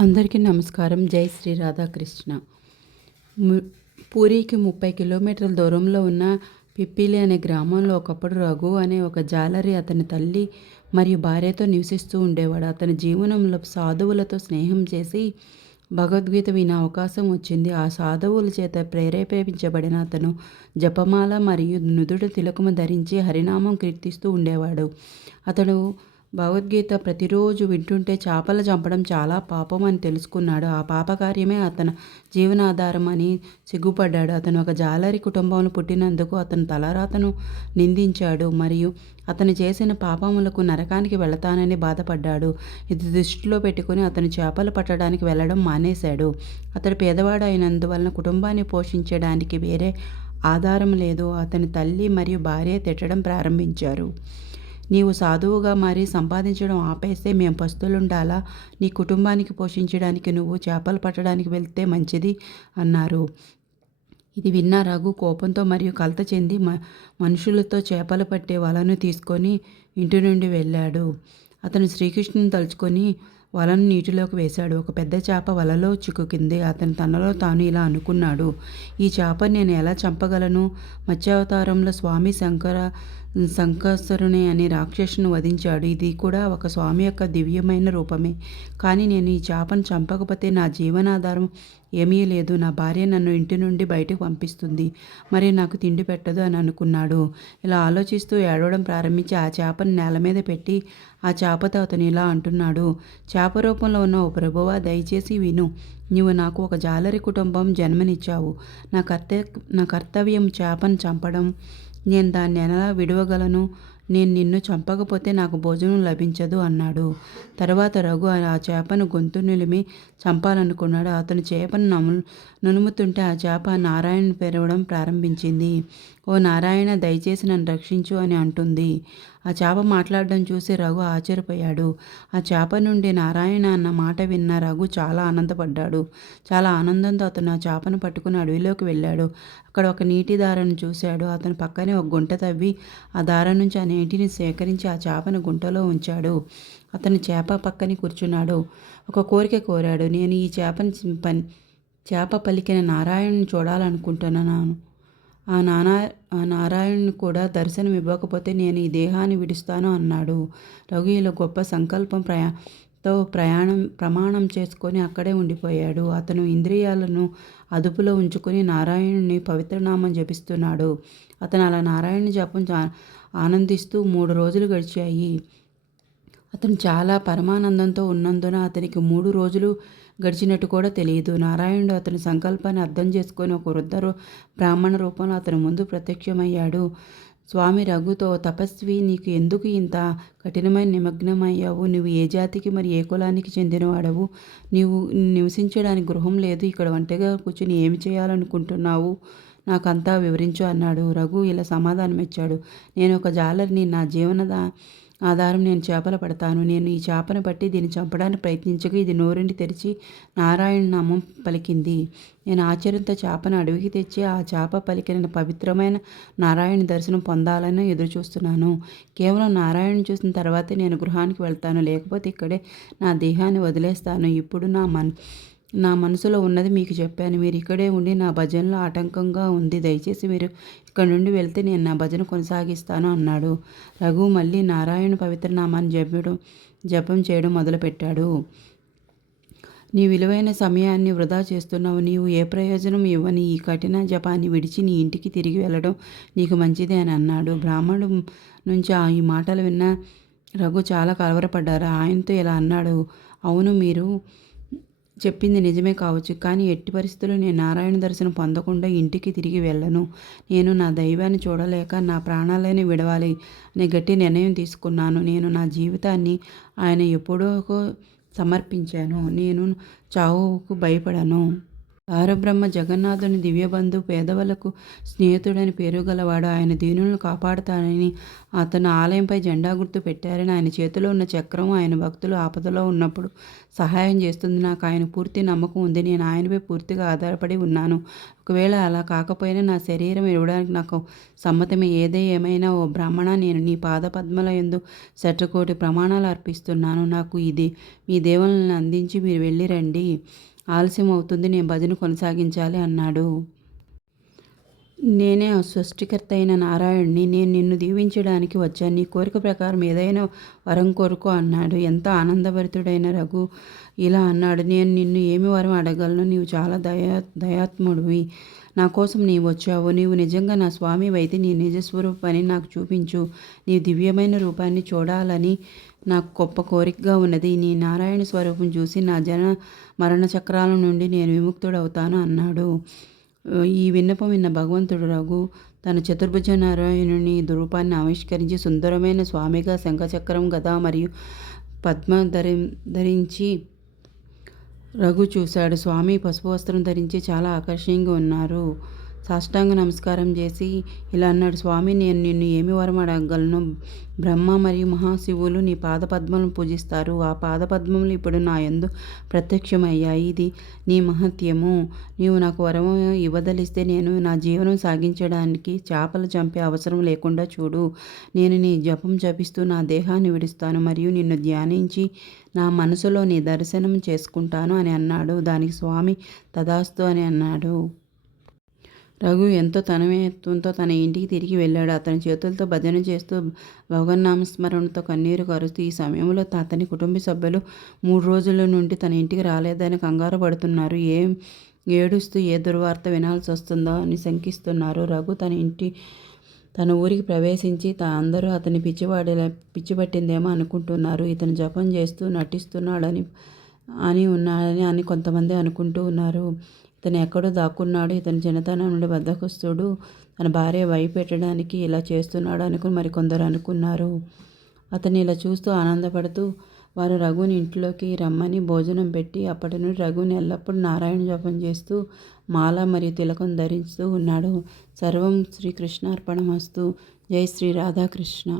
అందరికీ నమస్కారం. జై శ్రీ రాధాకృష్ణ. ము- ముప్పై కిలోమీటర్ల దూరంలో ఉన్న పిప్పిలి అనే గ్రామంలో ఒకప్పుడు రఘు అనే ఒక జాలరి అతని తల్లి మరియు భార్యతో నివసిస్తూ ఉండేవాడు. అతని జీవనంలో సాధువులతో స్నేహం చేసి భగవద్గీత వినే అవకాశం వచ్చింది. ఆ సాధువుల చేత ప్రేరేపించబడిన అతను జపమాల మరియు నుదుడు తిలకము ధరించి హరినామం కీర్తిస్తూ ఉండేవాడు. అతడు భగవద్గీత ప్రతిరోజు వింటుంటే చేపలు చంపడం చాలా పాపం అని తెలుసుకున్నాడు. ఆ పాపకార్యమే అతను జీవనాధారం అని సిగ్గుపడ్డాడు. అతను ఒక జాలరి కుటుంబంలో పుట్టినందుకు అతను తలరాతను నిందించాడు మరియు అతను చేసిన పాపములకు నరకానికి వెళతానని బాధపడ్డాడు. ఇది దృష్టిలో పెట్టుకుని అతను చేపలు పట్టడానికి వెళ్ళడం మానేశాడు. అతడు పేదవాడు అయినందువలన కుటుంబాన్ని పోషించడానికి వేరే ఆధారం లేదు. అతని తల్లి మరియు భార్య తిట్టడం ప్రారంభించారు. నీవు సాధువుగా మారి సంపాదించడం ఆపేస్తే మేము పస్తులుండాలా? నీ కుటుంబానికి పోషించడానికి నువ్వు చేపలు పట్టడానికి వెళ్తే మంచిది అన్నారు. ఇది విన్న రఘు కోపంతో మరియు కలత చెంది మ మనుషులతో చేపలు పట్టే వలను తీసుకొని ఇంటి నుండి వెళ్ళాడు. అతను శ్రీకృష్ణుని తలుచుకొని వలను నీటిలోకి వేశాడు. ఒక పెద్ద చేప వలలో చిక్కుకింది. అతను తనలో తాను ఇలా అనుకున్నాడు. ఈ చేపని నేను ఎలా చంపగలను? మత్స్యావతారంలో స్వామి శంకర శంకసురుని అనే రాక్షసును వధించాడు. ఇది కూడా ఒక స్వామి యొక్క దివ్యమైన రూపమే. కానీ నేను ఈ చేపను చంపకపోతే నా జీవనాధారం ఏమీ లేదు. నా భార్య నన్ను ఇంటి నుండి బయటకు పంపిస్తుంది. మరి నాకు తిండి పెట్టదు అని అనుకున్నాడు. ఇలా ఆలోచిస్తూ ఏడవడం ప్రారంభించి ఆ చేపను నేల మీద పెట్టి ఆ చేపతో అతను ఇలా అంటున్నాడు. చేప రూపంలో ఉన్న ఓ ప్రభువా దయచేసి విను. నీవు నాకు ఒక జాలరి కుటుంబం జన్మనిచ్చావు. నా కర్త నా కర్తవ్యం చేపను చంపడం. నేను దాన్ని ఎలా విడవగలను? నేను నిన్ను చంపకపోతే నాకు భోజనం లభించదు అన్నాడు. తర్వాత రఘు ఆ చేపను గొంతు నిలిమి చంపాలనుకున్నాడు. అతను చేపను నము నునుముతుంటే ఆ చేప నారాయణ పెరవడం ప్రారంభించింది. ఓ నారాయణ దయచేసి నన్ను రక్షించు అని అంటుంది. ఆ చేప మాట్లాడడం చూసి రఘు ఆశ్చర్యపోయాడు. ఆ చేప నుండి నారాయణ అన్న మాట విన్న రఘు చాలా ఆనందపడ్డాడు. చాలా ఆనందంతో అతను ఆ చేపను పట్టుకుని అడవిలోకి వెళ్ళాడు. అక్కడ ఒక నీటి దారను చూశాడు. అతను పక్కనే ఒక గుంట తవ్వి ఆ దారం నుంచి ఆ నీటిని సేకరించి ఆ చేపను గుంటలో ఉంచాడు. అతను చేప పక్కని కూర్చున్నాడు. ఒక కోరిక కోరాడు. నేను ఈ చేపని పని చేప పలికిన నారాయణను చూడాలనుకుంటున్నాను. ఆ నానా ఆ నారాయణుని కూడా దర్శనం ఇవ్వకపోతే నేను ఈ దేహాన్ని విడుస్తాను అన్నాడు. రఘు ఇలా గొప్ప సంకల్పం ప్రయా తో ప్రయాణం ప్రమాణం చేసుకొని అక్కడే ఉండిపోయాడు. అతను ఇంద్రియాలను అదుపులో ఉంచుకొని నారాయణుని పవిత్రనామం జపిస్తున్నాడు. అతను అలా నారాయణ జపం ఆనందిస్తూ మూడు రోజులు గడిచాయి. అతను చాలా పరమానందంతో ఉన్నందున అతనికి మూడు రోజులు గడిచినట్టు కూడా తెలియదు. నారాయణుడు అతని సంకల్పాన్ని అర్థం చేసుకొని ఒక వృద్ధ రూ- బ్రాహ్మణ రూపంలో అతని ముందు ప్రత్యక్షమయ్యాడు. స్వామి రఘుతో తపస్వి నీకు ఎందుకు ఇంత కఠినమైన నిమగ్నమయ్యావు? నువ్వు ఏ జాతికి మరి ఏ కులానికి చెందినవాడవు? నీవు నివసించడానికి గృహం లేదు. ఇక్కడ ఒంటరిగా కూర్చుని ఏమి చేయాలనుకుంటున్నావు? నాకంతా వివరించు అన్నాడు. రఘు ఇలా సమాధానం ఇచ్చాడు నేను ఒక జాలరిని. నా జీవనద ఆధారం నేను చేపలు పడతాను. నేను ఈ చేపను పట్టి దీన్ని చంపడానికి ప్రయత్నించగా ఇది నోరుని తెరిచి నారాయణ నామం పలికింది. నేను ఆశ్చర్యంతో చేపను అడవికి తెచ్చి ఆ చేప పలికిన పవిత్రమైన నారాయణ దర్శనం పొందాలని ఎదురు చూస్తున్నాను కేవలం నారాయణ చూసిన తర్వాతే నేను గృహానికి వెళ్తాను. లేకపోతే ఇక్కడే నా దేహాన్ని వదిలేస్తాను. ఇప్పుడు నా మన్ నా మనసులో ఉన్నది మీకు చెప్పాను. మీరు ఇక్కడే ఉండి నా భజనలో ఆటంకంగా ఉంది. దయచేసి మీరు ఇక్కడ నుండి వెళ్తే నేను నా భజన కొనసాగిస్తాను అన్నాడు. రఘు మళ్ళీ నారాయణ పవిత్ర నామాన్ని జపడం జపం చేయడం మొదలుపెట్టాడు. నీ విలువైన సమయాన్ని వృధా చేస్తున్నావు. నీవు ఏ ప్రయోజనం ఇవ్వని ఈ కఠిన జపాన్ని విడిచి నీ ఇంటికి తిరిగి వెళ్ళడం నీకు మంచిదే అని అన్నాడు. బ్రాహ్మణుడు నుంచి ఆ ఈ మాటలు విన్న రఘు చాలా కలవరపడ్డారు. ఆయనతో ఇలా అన్నాడు. అవును మీరు చెప్పింది నిజమే కావచ్చు కానీ ఎట్టి పరిస్థితుల్లో నేను నారాయణ దర్శనం పొందకుండా ఇంటికి తిరిగి వెళ్ళను. నేను నా దైవాన్ని చూడలేక నా ప్రాణాలనే విడవాలి అనే గట్టి నిర్ణయం తీసుకున్నాను. నేను నా జీవితాన్ని ఆయన ఎప్పుడో సమర్పించాను. నేను చావుకు భయపడను. పారబ్రహ్మ జగన్నాథుని దివ్యబంధు పేదవలకు స్నేహితుడని పేరు గలవాడు ఆయన దీనులను కాపాడుతానని అతను ఆలయంపై జెండా గుర్తు పెట్టారని ఆయన చేతిలో ఉన్న చక్రం ఆయన భక్తులు ఆపదలో ఉన్నప్పుడు సహాయం చేస్తుంది. నాకు ఆయన పూర్తి నమ్మకం ఉంది. నేను ఆయనపై పూర్తిగా ఆధారపడి ఉన్నాను. ఒకవేళ అలా కాకపోయినా నా శరీరం ఇవ్వడానికి నాకు సమ్మతమే. ఏదే ఏమైనా ఓ బ్రాహ్మణ నేను నీ పాద పద్మల ఎందు శతకోటి ప్రమాణాలు అర్పిస్తున్నాను. నాకు ఇది మీ దేవులను అందించి మీరు వెళ్ళి రండి. ఆలస్యం అవుతుంది నేను భజన కొనసాగించాలి అన్నాడు. నేనే ఆ సృష్టికర్త అయిన నారాయణ్ణి నేను నిన్ను దీవించడానికి వచ్చాను. నీ కోరిక ప్రకారం ఏదైనా వరం కోరుకో అన్నాడు. ఎంత ఆనందభరితుడైన రఘు ఇలా అన్నాడు. నేను నిన్ను ఏమి వరం అడగలను? నీవు చాలా దయా దయాత్ముడివి. నా కోసం నీవు వచ్చావు. నీవు నిజంగా నా స్వామి అయితే నీ నిజస్వరూపాన్ని నాకు చూపించు. నీ దివ్యమైన రూపాన్ని చూడాలని నాకు గొప్ప కోరికగా ఉన్నది. నీ నారాయణ స్వరూపం చూసి నా జన మరణ చక్రాల నుండి నేను విముక్తుడవుతాను అన్నాడు. ఈ విన్నపం విన్న భగవంతుడు రఘు తన చతుర్భుజ నారాయణుని రూపాన్ని ఆవిష్కరించి సుందరమైన స్వామిగా శంఖచక్రం గద మరియు పద్మ ధరి ధరించి రఘు చూశాడు. స్వామి పసుపు వస్త్రం ధరించి చాలా ఆకర్షణీయంగా ఉన్నారు. సాష్టాంగ నమస్కారం చేసి ఇలా అన్నాడు స్వామి నేను నిన్ను ఏమి వరం అడగలను బ్రహ్మ మరియు మహాశివులు నీ పాదపద్మలను పూజిస్తారు. ఆ పాదపద్మములు ఇప్పుడు నా ఎందు ప్రత్యక్షమయ్యాయి. ఇది నీ మహత్యము. నీవు నాకు వరము ఇవ్వదలిస్తే నేను నా జీవనం సాగించడానికి చేపలు చంపే అవసరం లేకుండా చూడు. నేను నీ జపం జపిస్తూ నా దేహాన్ని విడుస్తాను మరియు నిన్ను ధ్యానించి నా మనసులో నీ దర్శనం చేసుకుంటాను అని అన్నాడు. దానికి స్వామి తదాస్తు అని అన్నాడు. రఘు ఎంతో తనమేత్వంతో తన ఇంటికి తిరిగి వెళ్ళాడు. అతని చేతులతో భజన చేస్తూ భగవన్నామస్మరణతో కన్నీరు కరుస్తూ ఈ సమయంలో అతని కుటుంబ సభ్యులు మూడు రోజుల నుండి తన ఇంటికి రాలేదని కంగారు పడుతున్నారు. ఏం ఏడుస్తూ ఏ దుర్వార్త వినాల్సి వస్తుందో అని శంకిస్తున్నారు. రఘు తన ఇంటి తన ఊరికి ప్రవేశించి తా అందరూ అతని పిచ్చివాడి పిచ్చిపట్టిందేమో అనుకుంటున్నారు. ఇతను జపం చేస్తూ నటిస్తున్నాడని అని ఉన్నాడని అని కొంతమంది అనుకుంటూ ఉన్నారు. ఇతను ఎక్కడో దాక్కున్నాడు. ఇతని చిన్నతనం నుండి బద్దకొస్తుడు తన భార్య భయపెట్టడానికి ఇలా చేస్తున్నాడు అనుకుని మరికొందరు అనుకున్నారు. అతను ఇలా చూస్తూ ఆనందపడుతూ వారు రఘుని ఇంట్లోకి రమ్మని భోజనం పెట్టి అప్పటి నుండి రఘుని ఎల్లప్పుడూ నారాయణ జపం చేస్తూ మాల మరియు తిలకం ధరిస్తూ ఉన్నాడు. సర్వం శ్రీకృష్ణార్పణమస్తు. జై శ్రీ రాధాకృష్ణ.